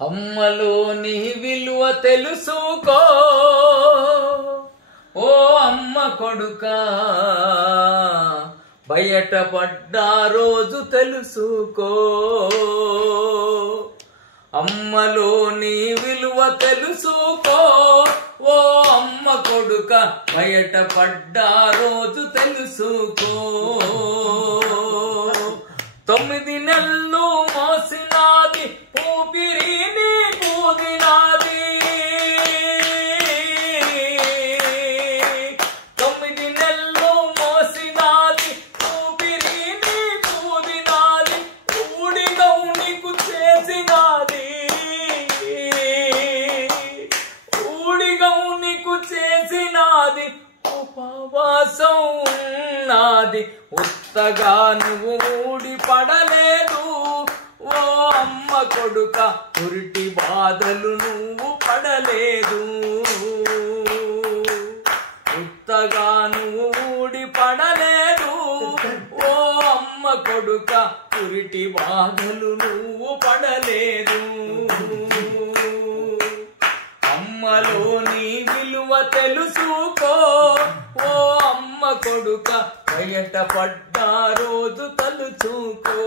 అమ్మలోని విలువ తెలుసుకో ఓ అమ్మ కొడుకా, బయటపడ్డా రోజు తెలుసుకో. అమ్మలోని విలువ తెలుసుకో ఓ అమ్మ కొడుక, బయటపడ్డా రోజు తెలుసుకో. 9 నెలలు మోసినాది ఊపిరి నీకు దినాది, 9 నెలలు మోసినాది ఊపిరి నీకు దినాది, ఊడిగా నీకు చేసినాది, ఊడిగా నీకు చేసినాది, ఉపవాసం ఉన్నది, ఉత్తగా నువ్వు ఊడి పడలేదు ఓ అమ్మ కొడుక, పురిటి బాధలు నువ్వు పడలేదు, ఉత్తగా నువ్వు ఊడి పడలేదు ఓ అమ్మ కొడుక, పురిటి బాధలు నువ్వు పడలేదు. అమ్మలోని విలువ తెలుసుకో ఓ అమ్మ కొడుక, బయటపడ్డా రోజు తలుచుకో.